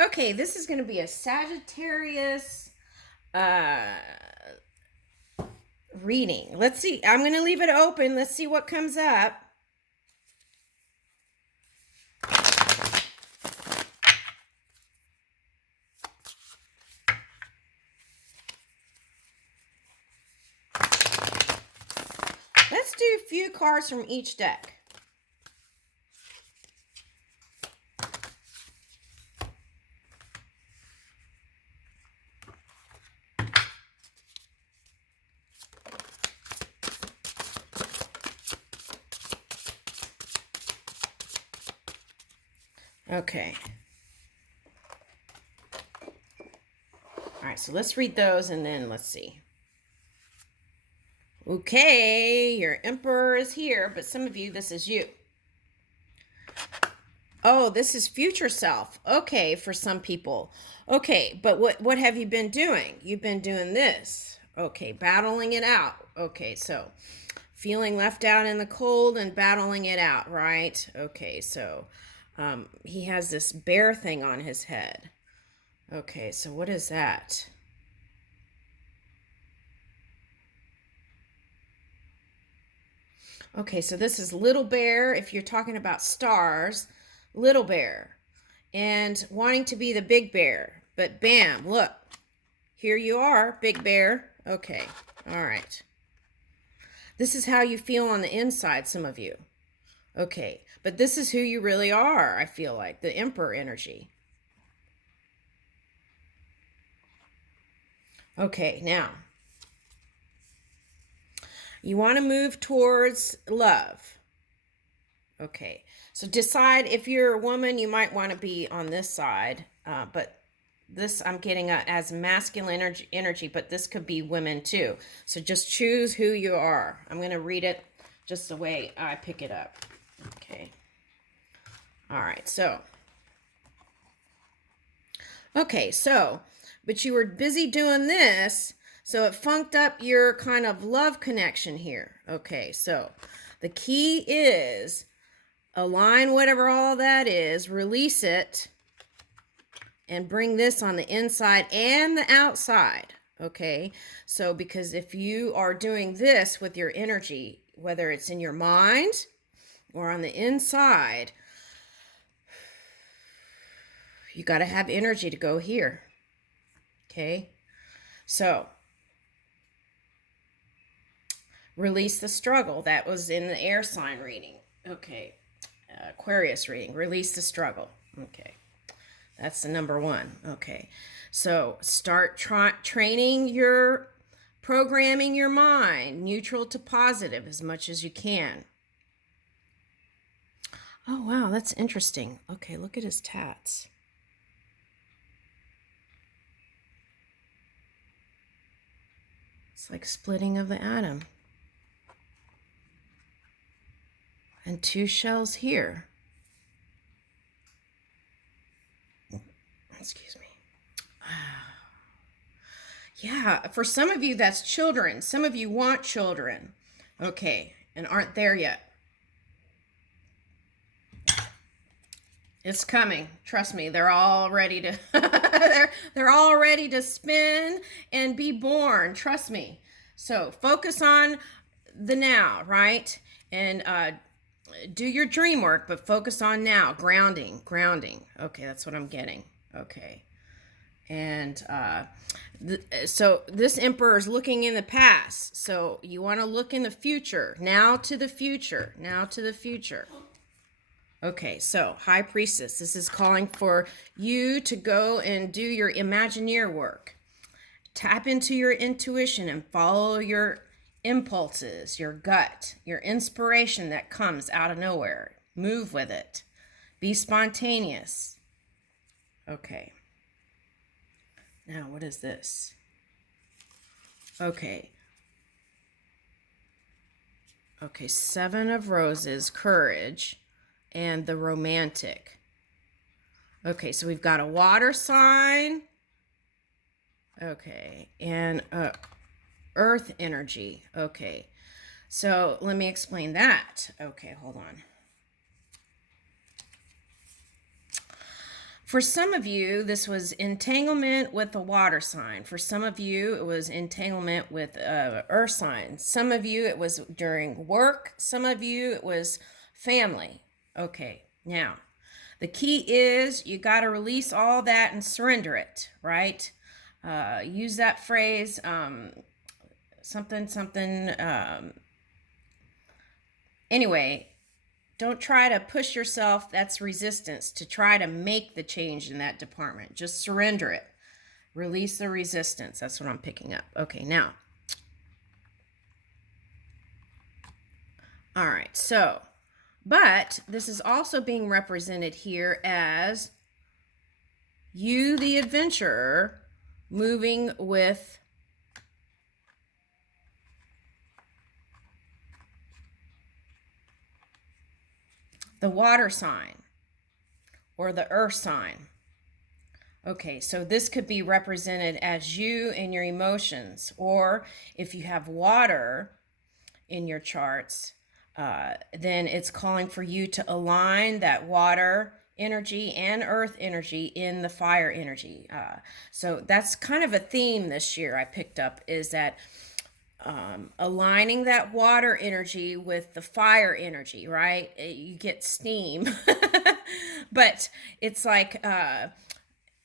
Okay, this is going to be a Sagittarius uh, reading. Let's see. I'm going to leave it open. Let's see what comes up. Let's do a few cards from each deck. Okay. All right, so let's read those and then let's see. Okay, your Emperor is here, but some of you, this is you. Oh, this is future self. Okay, for some people. Okay, but what have you been doing? You've been doing this. Okay, battling it out. Okay, so feeling left out in the cold and battling it out, right? Okay, so he has this bear thing on his head. Okay, so what is that? Okay, so this is Little Bear. If you're talking about stars, Little Bear. And wanting to be the big bear. But bam, look. Here you are, big bear. Okay, all right. This is how you feel on the inside, some of you. Okay, but this is who you really are, I feel like. The Emperor energy. Okay, now. You want to move towards love. Okay, so decide if you're a woman, you might want to be on this side, but this I'm getting as masculine energy, but this could be women too. So just choose who you are. I'm going to read it just the way I pick it up. Okay. All right, so. Okay, so, but you were busy doing this, so it funked up your kind of love connection here. Okay, so the key is align whatever all that is, release it, and bring this on the inside and the outside. Okay, so because if you are doing this with your energy, whether it's in your mind or on the inside, you got to have energy to go here. Okay, so release the struggle. That was in the air sign reading. Okay, Aquarius reading. Release the struggle. Okay. That's the number one. Okay. So start training your programming your mind neutral to positive as much as you can. Oh, wow. That's interesting. Okay. Look at his tats. It's like splitting of the atom. And two shells here. Excuse me. Yeah, for some of you, that's children. Some of you want children. Okay, and aren't there yet. It's coming. Trust me, they're all ready to they're all ready to spin and be born. Trust me. So focus on the now, right? And do your dream work, but focus on now. Grounding, grounding. Okay, that's what I'm getting. Okay. And so this emperor is looking in the past. So you want to look in the future. Now to the future. Now to the future. Okay, so High Priestess, this is calling for you to go and do your Imagineer work. Tap into your intuition and follow your impulses, your gut, your inspiration that comes out of nowhere. Move with it. Be spontaneous. Okay. Now, what is this? Okay. Okay, Seven of Roses, courage, and the romantic. Okay, so we've got a water sign. Okay, and earth energy. Okay, so let me explain that. Okay, hold on. For some of you, this was entanglement with a water sign. For some of you, it was entanglement with earth sign. Some of you, it was during work. Some of you, it was family. Okay, now, the key is you got to release all that and surrender it, right? Use that phrase, something. Anyway, don't try to push yourself. That's resistance to try to make the change in that department. Just surrender it. Release the resistance. That's what I'm picking up. Okay, now. All right, so, but this is also being represented here as you, the adventurer, moving with the water sign or the earth sign. Okay, so this could be represented as you and your emotions, or if you have water in your charts, then it's calling for you to align that water energy and earth energy in the fire energy. So that's kind of a theme this year I picked up, is that aligning that water energy with the fire energy, right? You get steam, but it's like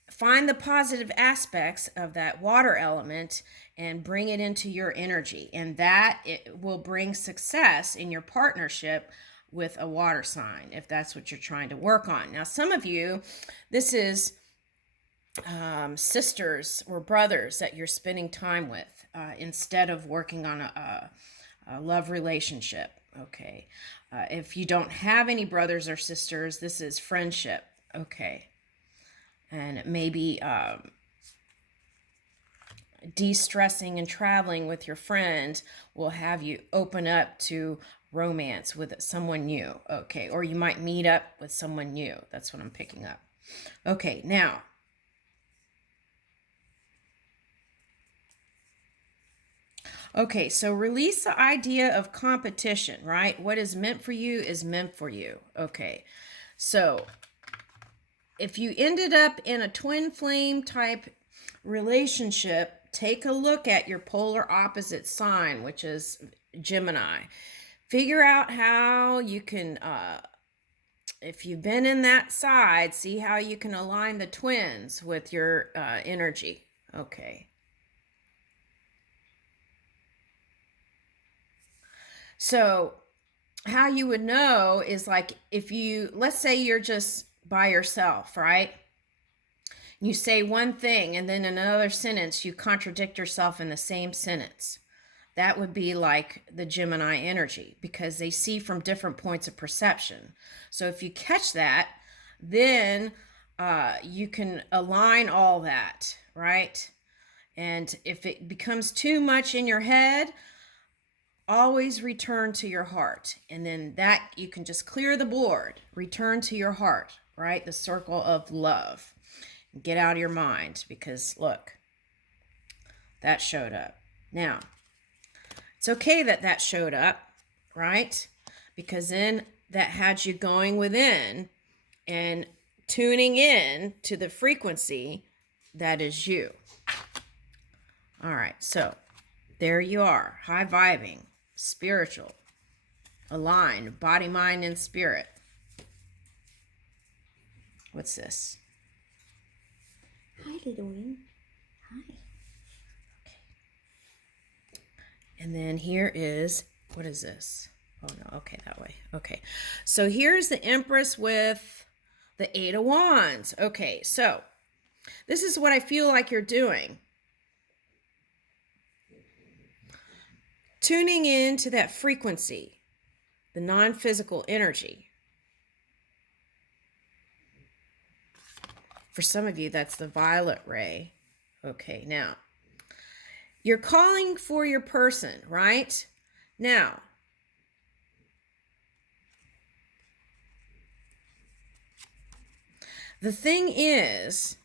find the positive aspects of that water element and bring it into your energy, and that it will bring success in your partnership with a water sign, if that's what you're trying to work on. Now, some of you, this is sisters or brothers that you're spending time with instead of working on a love relationship. Okay, if you don't have any brothers or sisters, this is friendship. Okay, and maybe de-stressing and traveling with your friend will have you open up to romance with someone new. Okay, or you might meet up with someone new. That's what I'm picking up. Okay, now, okay, so release the idea of competition, right? What is meant for you is meant for you. Okay, so if you ended up in a twin flame type relationship, take a look at your polar opposite sign, which is Gemini. Figure out how you can, if you've been in that side, see how you can align the twins with your energy. Okay. So how you would know is like if you, let's say you're just by yourself, right? You say one thing and then in another sentence you contradict yourself in the same sentence. That would be like the Gemini energy, because they see from different points of perception. So if you catch that, then you can align all that, right? And if it becomes too much in your head, always return to your heart. And then that you can just clear the board, return to your heart, right? The circle of love. Get out of your mind, because look, that showed up. Now, it's okay that that showed up, right? Because then that had you going within and tuning in to the frequency that is you. All right, so there you are, high vibing, spiritual, aligned, body, mind, and spirit. What's this? Hi, little wing. Hi. Okay. And then here is, what is this? Oh no, okay, that way. Okay, so here's the Empress with the Eight of Wands. Okay, so this is what I feel like you're doing. Tuning in to that frequency, the non-physical energy. For some of you, that's the violet ray. Okay, now, you're calling for your person, right? Now, the thing is,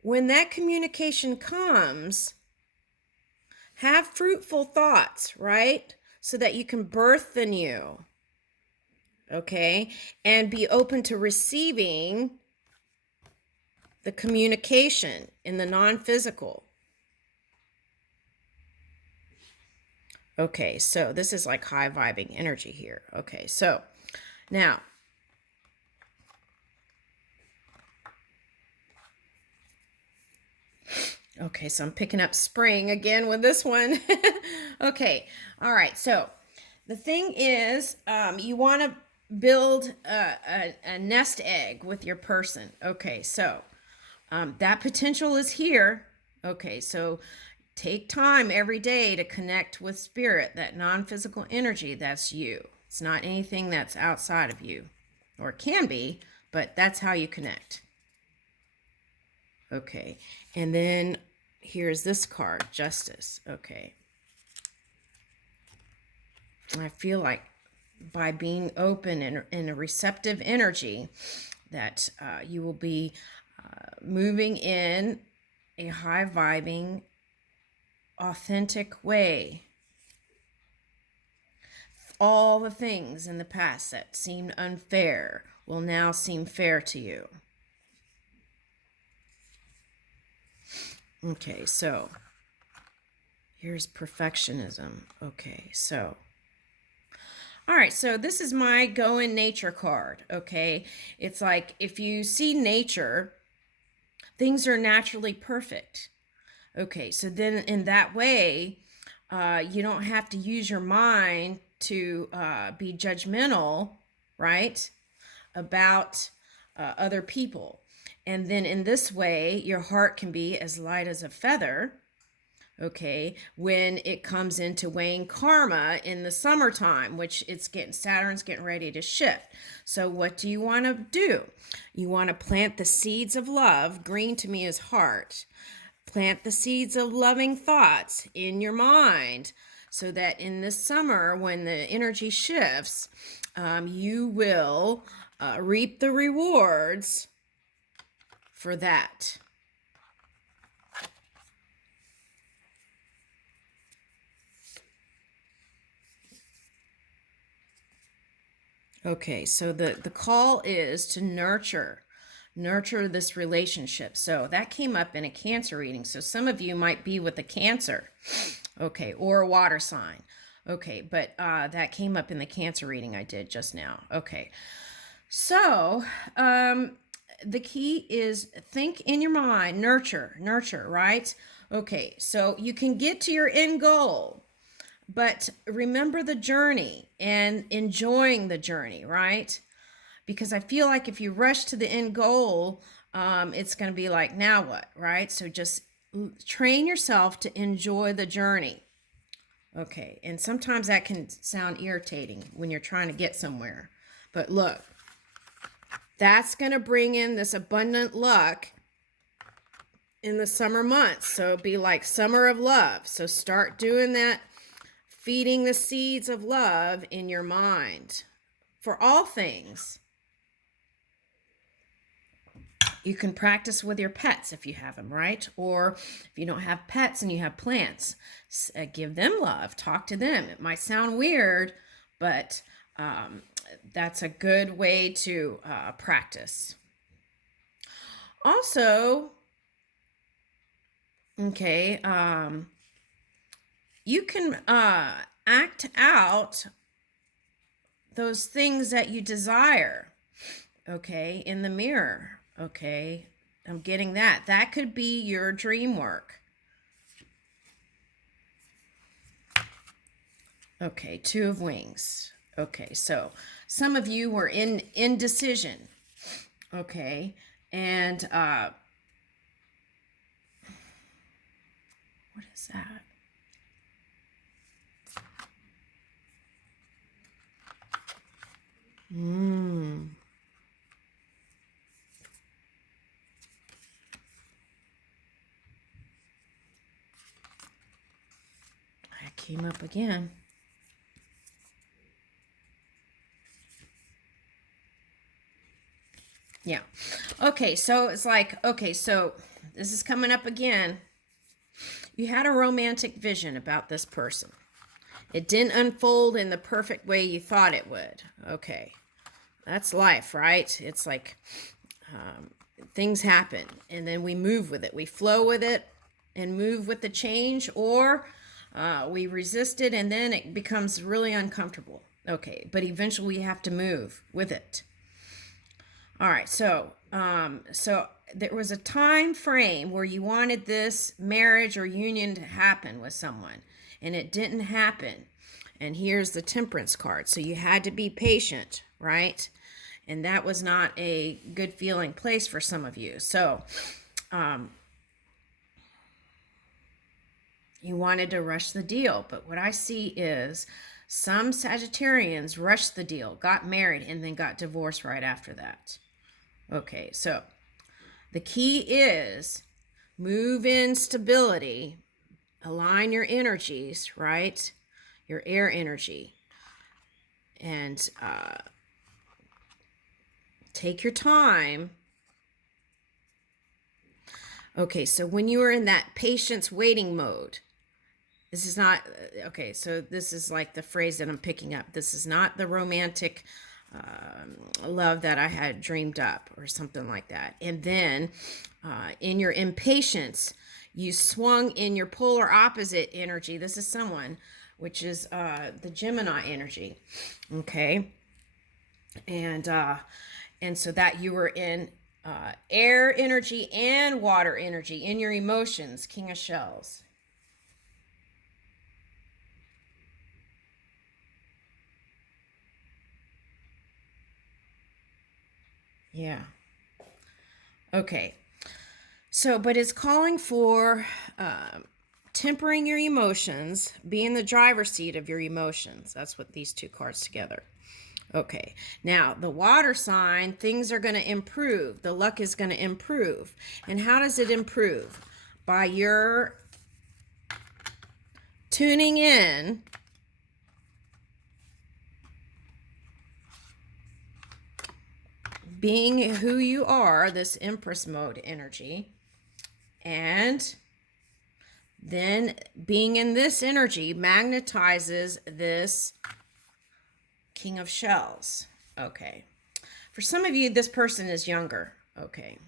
when that communication comes, have fruitful thoughts, right? So that you can birth the new, okay? And be open to receiving the communication in the non-physical. Okay, so this is like high vibing energy here. Okay, so now, okay, so I'm picking up spring again with this one. Okay, all right, so the thing is, you want to build a nest egg with your person. Okay, so that potential is here. Okay, so take time every day to connect with spirit, that non-physical energy. That's you. It's not anything that's outside of you, or it can be, but that's how you connect. Okay, and then here's this card, Justice. Okay, I feel like by being open and in a receptive energy, that you will be moving in a high vibing, authentic way. All the things in the past that seemed unfair will now seem fair to you. Okay, so here's perfectionism. Okay, so all right, so this is my go in nature card. Okay, it's like if you see nature, things are naturally perfect. Okay, so then in that way, you don't have to use your mind to be judgmental, right, about other people. And then in this way, your heart can be as light as a feather, okay, when it comes into weighing karma in the summertime, which Saturn's getting ready to shift. So what do you want to do? You want to plant the seeds of love. Green to me is heart. Plant the seeds of loving thoughts in your mind so that in this summer, when the energy shifts, you will reap the rewards for that. Okay, so the call is to nurture this relationship. So that came up in a Cancer reading. So some of you might be with a Cancer, okay, or a water sign. Okay, but that came up in the Cancer reading I did just now. Okay, so the key is think in your mind, nurture, right? Okay, so you can get to your end goal, but remember the journey and enjoying the journey, right? Because I feel like if you rush to the end goal, it's going to be like, now what, right? So just train yourself to enjoy the journey. Okay, and sometimes that can sound irritating when you're trying to get somewhere. But look, that's going to bring in this abundant luck in the summer months. So it'd be like summer of love. So start doing that, feeding the seeds of love in your mind for all things. You can practice with your pets if you have them, right? Or if you don't have pets and you have plants, give them love, talk to them. It might sound weird, but that's a good way to practice. Also, okay, you can act out those things that you desire, okay, in the mirror. Okay, I'm getting that. That could be your dream work. Okay, Two of Wings. Okay, so some of you were in indecision. Okay, and what is that? That came up again. Yeah. Okay, so it's like, okay, so this is coming up again. You had a romantic vision about this person. It didn't unfold in the perfect way you thought it would. Okay. That's life, right? It's like things happen, and then we move with it. We flow with it and move with the change, or we resist it, and then it becomes really uncomfortable. Okay, but eventually we have to move with it. All right, so there was a time frame where you wanted this marriage or union to happen with someone, and it didn't happen. And here's the Temperance card. So you had to be patient, right? And that was not a good feeling place for some of you. So you wanted to rush the deal. But what I see is some Sagittarians rushed the deal, got married, and then got divorced right after that. Okay, so the key is move in stability, align your energies, right? Your air energy. And take your time. Okay, so when you are in that patience waiting mode, this is not, okay, so this is like the phrase that I'm picking up. This is not the romantic love that I had dreamed up or something like that. And then in your impatience, you swung in your polar opposite energy. This is someone, which is the Gemini energy. Okay. And so that you were in air energy and water energy in your emotions, King of Shells. Yeah. Okay. So, but it's calling for tempering your emotions, being the driver's seat of your emotions. That's what these two cards together. Okay, now the water sign, things are going to improve. The luck is going to improve. And how does it improve? By your tuning in being who you are, this Empress mode energy, and then being in this energy magnetizes this King of Shells. Okay. For some of you, this person is younger. Okay.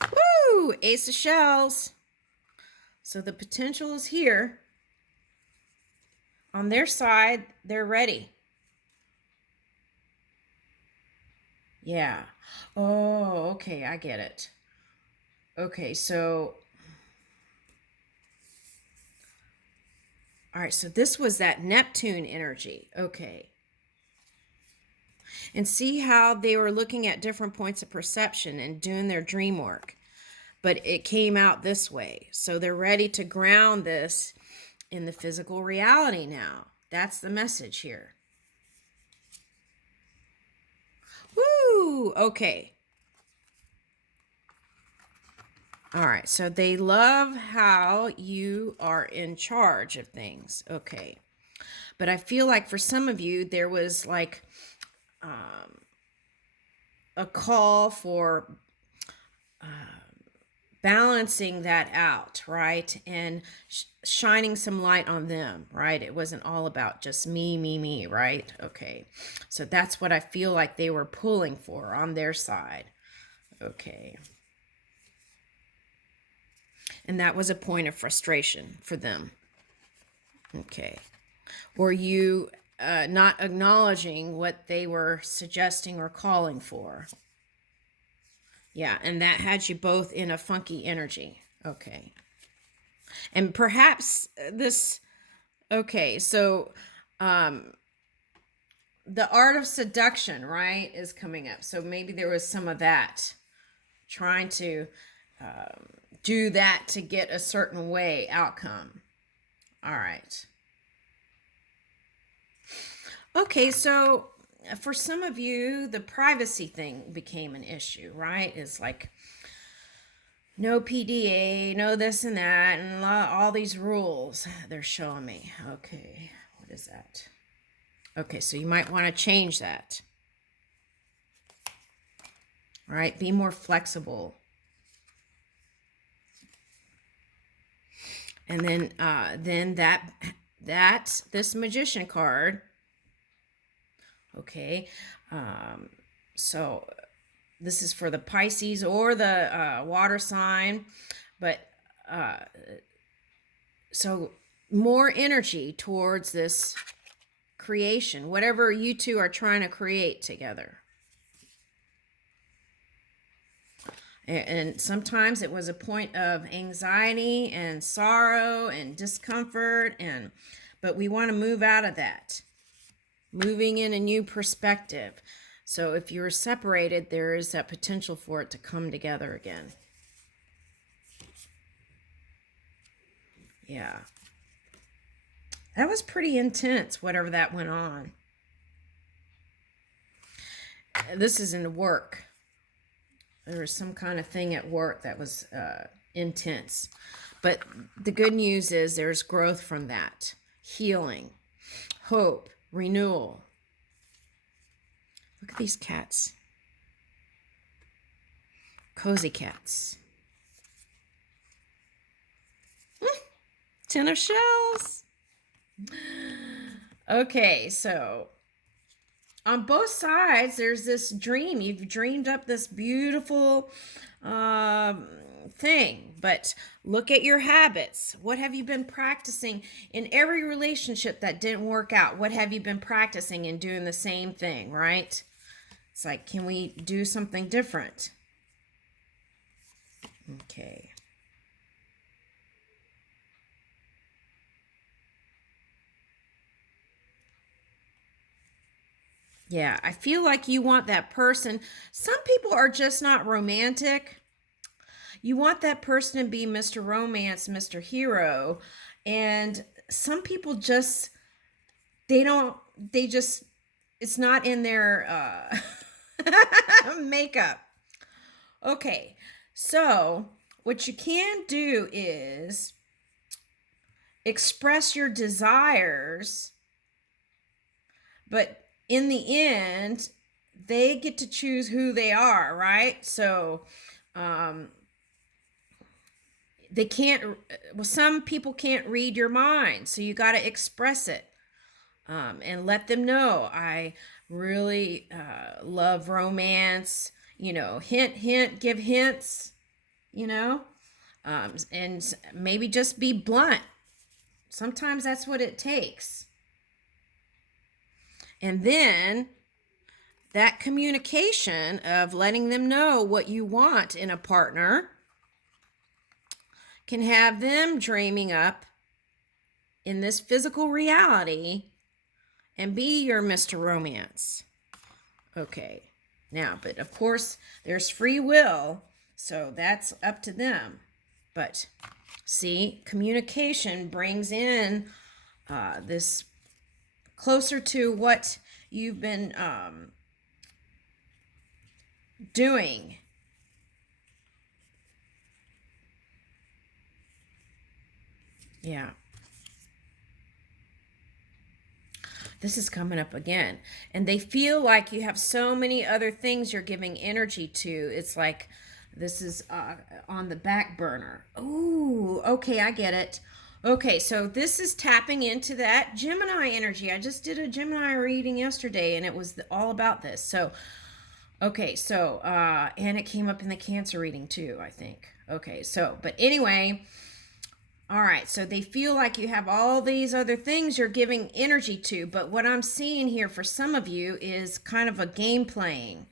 Woo! Ace of Shells. So the potential is here. On their side, they're ready. Yeah. Oh, okay. I get it. Okay, so all right, so this was that Neptune energy. Okay. And see how they were looking at different points of perception and doing their dream work. But it came out this way. So they're ready to ground this in the physical reality now. That's the message here. Woo! Okay. All right, so they love how you are in charge of things. Okay. But I feel like for some of you, there was like a call for balancing that out, right? And shining some light on them, right? It wasn't all about just me, right? Okay. So that's what I feel like they were pulling for on their side. Okay. And that was a point of frustration for them. Okay. Were you not acknowledging what they were suggesting or calling for? Yeah, and that had you both in a funky energy. Okay. And perhaps this, okay, so the art of seduction, right, is coming up. So maybe there was some of that, trying to do that to get a certain way outcome. All right. Okay, so for some of you, the privacy thing became an issue, right? It's like no PDA, no this and that, and all these rules they're showing me. Okay, what is that? Okay, so you might want to change that. All right, be more flexible. And then this Magician card, okay, So this is for the Pisces or the water sign, but so more energy towards this creation, whatever you two are trying to create together. And sometimes it was a point of anxiety and sorrow and discomfort, but we want to move out of that, moving in a new perspective. So if you're separated, there is that potential for it to come together again. Yeah. That was pretty intense, whatever that went on. This is in work. There was some kind of thing at work that was intense. But the good news is there's growth from that. Healing, hope, renewal. Look at these cats. Cozy cats. 10 of shells. Okay, so on both sides, there's this dream. You've dreamed up this beautiful thing, but look at your habits. What have you been practicing in every relationship that didn't work out? What have you been practicing and doing the same thing, right? It's like, can we do something different? Okay. Yeah, I feel like you want that person. Some people are just not romantic. You want that person to be Mr. Romance, Mr. Hero. And some people just, it's not in their makeup. Okay, so what you can do is express your desires, but in the end, they get to choose who they are, right? So they can't, well, some people can't read your mind, so you got to express it and let them know, I really love romance, hint, hint, give hints, and maybe just be blunt. Sometimes that's what it takes. And then that communication of letting them know what you want in a partner can have them dreaming up in this physical reality and be your Mr. Romance. Okay, now, but of course, there's free will, so that's up to them. But see, communication brings in this closer to what you've been doing. Yeah. This is coming up again. And they feel like you have so many other things you're giving energy to. It's like this is on the back burner. Ooh, okay, I get it. Okay, so this is tapping into that Gemini energy. I just did a Gemini reading yesterday, and it was all about this. So, okay, so, and it came up in the Cancer reading too, I think. Okay, so, but anyway, all right, so they feel like you have all these other things you're giving energy to, but what I'm seeing here for some of you is kind of a game playing.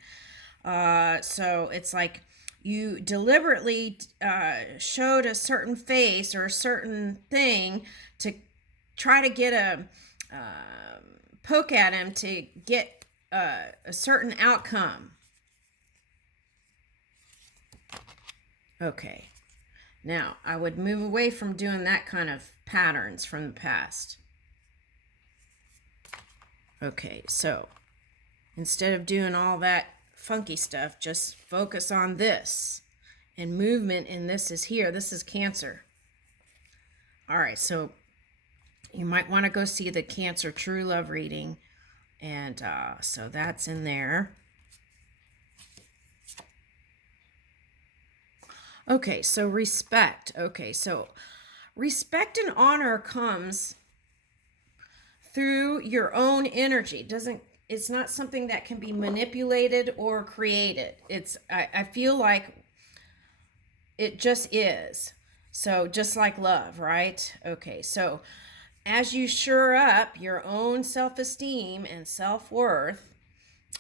So it's like, you deliberately showed a certain face or a certain thing to try to get a poke at him to get a certain outcome. Okay. Now, I would move away from doing that kind of patterns from the past. Okay, so instead of doing all that funky stuff, just focus on this. And movement in this is here. This is Cancer. All right, so you might want to go see the Cancer True Love reading. And so that's in there. Okay, so respect. Okay, so respect and honor comes through your own energy. it's not something that can be manipulated or created. I feel like it just is. So just like love, right? Okay, so as you shore up your own self-esteem and self-worth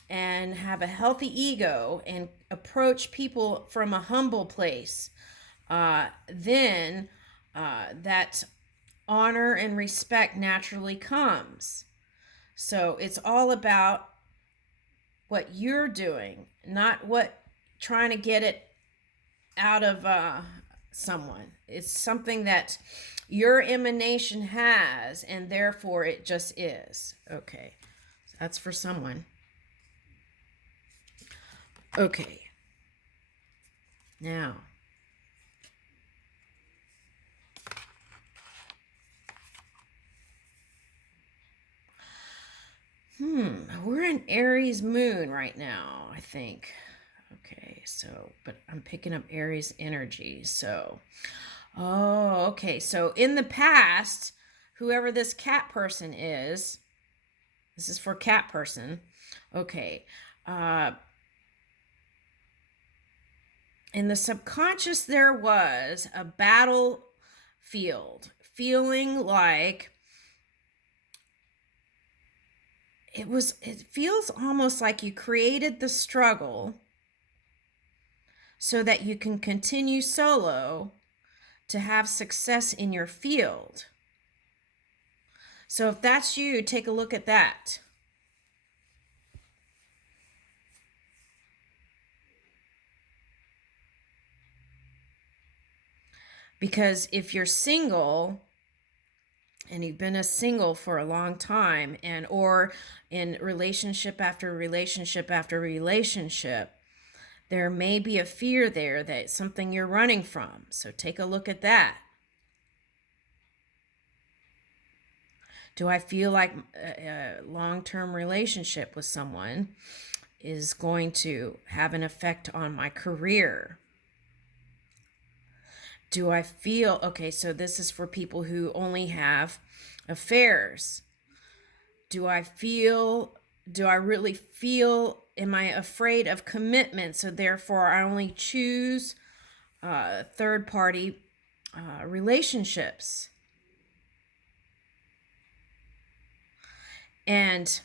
and have a healthy ego and approach people from a humble place, then that honor and respect naturally comes. So it's all about what you're doing, not what trying to get it out of someone. It's something that your emanation has, and therefore it just is. Okay, so that's for someone. Okay, now we're in Aries moon right now, I think. Okay, so, but I'm picking up Aries energy. So, oh, okay. So in the past, whoever this cat person is, this is for cat person. Okay. In the subconscious, there was a battlefield, feeling like it feels almost like you created the struggle so that you can continue solo to have success in your field. So if that's you, take a look at that. Because if you're single and you've been a single for a long time, and or in relationship after relationship after relationship, there may be a fear there that it's something you're running from. So take a look at that. Do I feel like a long-term relationship with someone is going to have an effect on my career? Do I feel, okay, so this is for people who only have affairs. Do I really feel, am I afraid of commitment? So therefore I only choose third party relationships. And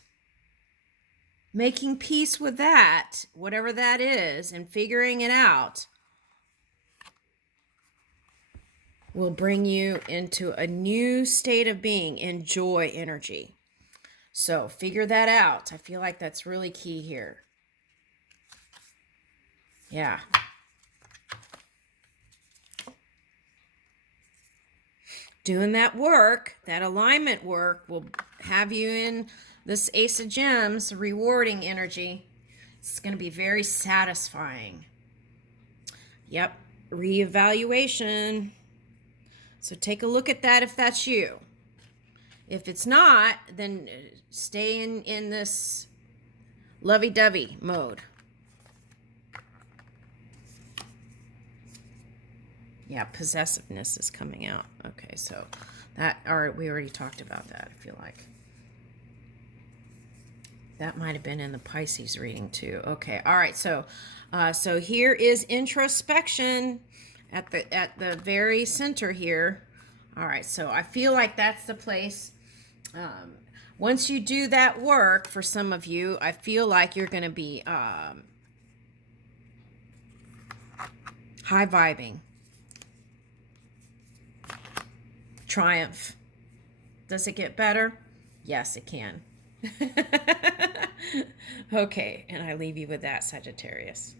making peace with that, whatever that is, and figuring it out will bring you into a new state of being in joy energy. So figure that out. I feel like that's really key here. Yeah. Doing that work, that alignment work, will have you in this Ace of Gems, rewarding energy. It's going to be very satisfying. Yep. Reevaluation. So take a look at that if that's you. If it's not, then stay in this lovey-dovey mode. Yeah, possessiveness is coming out. Okay, so we already talked about that, I feel like. That might have been in the Pisces reading too. Okay, all right, so here is introspection at the very center here. All right, so I feel like that's the place. Once you do that work, for some of you, I feel like you're going to be high vibing. Triumph. Does it get better? Yes, it can. Okay, and I leave you with that, Sagittarius.